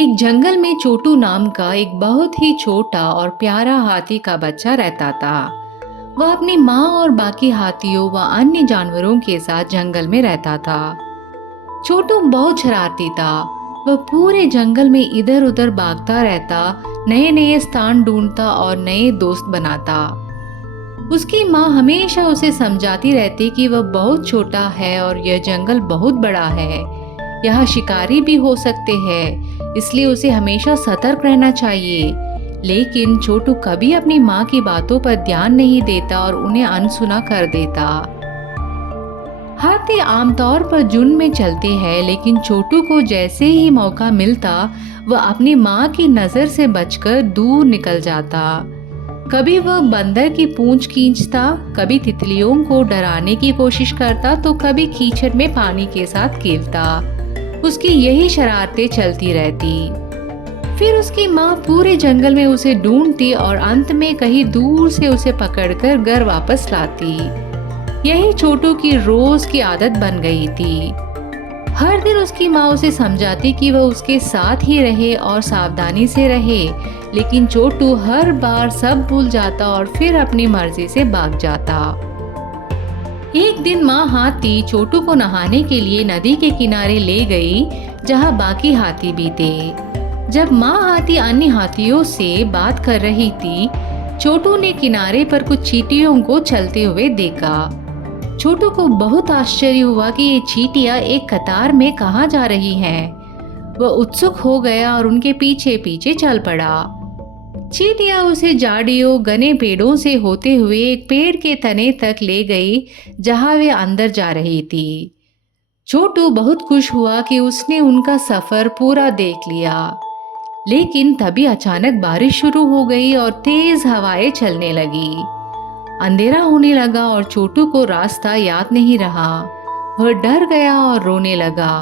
एक जंगल में छोटू नाम का एक बहुत ही छोटा और प्यारा हाथी का बच्चा रहता था। वह अपनी माँ और बाकी हाथियों व अन्य जानवरों के साथ जंगल में रहता था। छोटू बहुत शरारती था। वह पूरे जंगल में इधर उधर भागता रहता, नए नए स्थान ढूंढता और नए दोस्त बनाता। उसकी माँ हमेशा उसे समझाती रहती कि वह बहुत छोटा है और यह जंगल बहुत बड़ा है। यहाँ शिकारी भी हो सकते हैं, इसलिए उसे हमेशा सतर्क रहना चाहिए। लेकिन छोटू कभी अपनी माँ की बातों पर ध्यान नहीं देता और उन्हें अनसुना कर देता। हाथी आमतौर पर झुंड में चलते हैं, लेकिन छोटू को जैसे ही मौका मिलता वह अपनी माँ की नजर से बचकर दूर निकल जाता। कभी वह बंदर की पूंछ खींचता, कभी तितलियों को डराने की कोशिश करता, तो कभी कीचड़ में पानी के साथ खेलता। उसकी यही शरारतें चलती रहती। फिर उसकी माँ पूरे जंगल में उसे ढूंढती और अंत में कहीं दूर से उसे पकड़कर घर वापस लाती। यही छोटू की रोज की आदत बन गई थी। हर दिन उसकी माँ उसे समझाती कि वह उसके साथ ही रहे और सावधानी से रहे, लेकिन छोटू हर बार सब भूल जाता और फिर अपनी मर्जी से भाग जाता। एक दिन माँ हाथी छोटू को नहाने के लिए नदी के किनारे ले गई, जहाँ बाकी हाथी भी थे। जब माँ हाथी अन्य हाथियों से बात कर रही थी, छोटू ने किनारे पर कुछ चींटियों को चलते हुए देखा। छोटू को बहुत आश्चर्य हुआ कि ये चींटियां एक कतार में कहाँ जा रही हैं। वह उत्सुक हो गया और उनके पीछे पीछे चल पड़ा। चींटियां उसे झाड़ियों घने पेड़ों से होते हुए एक पेड़ के तने तक ले गई, जहां वे अंदर जा रही थी। छोटू बहुत खुश हुआ कि उसने उनका सफर पूरा देख लिया। लेकिन तभी अचानक बारिश शुरू हो गई और तेज हवाएं चलने लगी। अंधेरा होने लगा और छोटू को रास्ता याद नहीं रहा। वह डर गया और रोने लगा।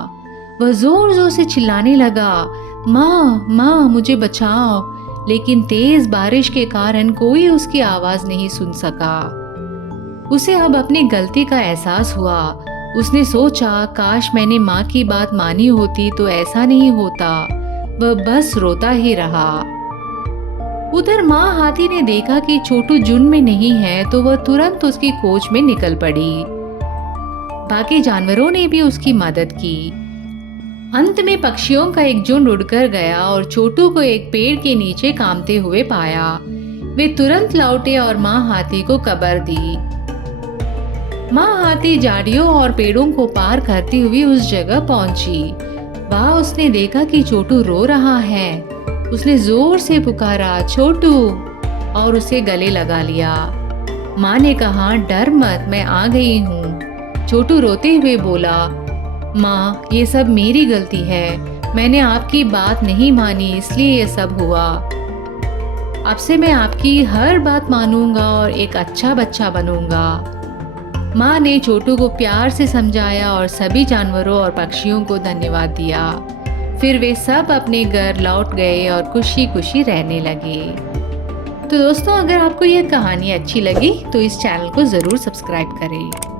वह जोर जोर से चिल्लाने लगा, माँ माँ मुझे बचाओ। लेकिन तेज बारिश के कारण कोई उसकी आवाज नहीं सुन सका। उसे अब अपनी गलती का एहसास हुआ। उसने सोचा, काश मैंने माँ की बात मानी होती तो ऐसा नहीं होता। वह बस रोता ही रहा। उधर माँ हाथी ने देखा कि छोटू झुंड में नहीं है, तो वह तुरंत उसकी खोज में निकल पड़ी। बाकी जानवरों ने भी उसकी मदद की। अंत में पक्षियों का एक झुंड उड़कर गया और छोटू को एक पेड़ के नीचे कांपते हुए पाया। वे तुरंत लौटे और माँ हाथी को खबर दी। माँ हाथी झाड़ियों और पेड़ों को पार करती हुई उस जगह पहुंची। वहां उसने देखा कि छोटू रो रहा है। उसने जोर से पुकारा, छोटू, और उसे गले लगा लिया। माँ ने कहा, डर मत, मैं आ गई हूँ। छोटू रोते हुए बोला, माँ ये सब मेरी गलती है। मैंने आपकी बात नहीं मानी, इसलिए ये सब हुआ। अब से मैं आपकी हर बात मानूंगा और एक अच्छा बच्चा बनूंगा। माँ ने छोटू को प्यार से समझाया और सभी जानवरों और पक्षियों को धन्यवाद दिया। फिर वे सब अपने घर लौट गए और खुशी खुशी रहने लगे। तो दोस्तों, अगर आपको यह कहानी अच्छी लगी तो इस चैनल को ज़रूर सब्सक्राइब करें।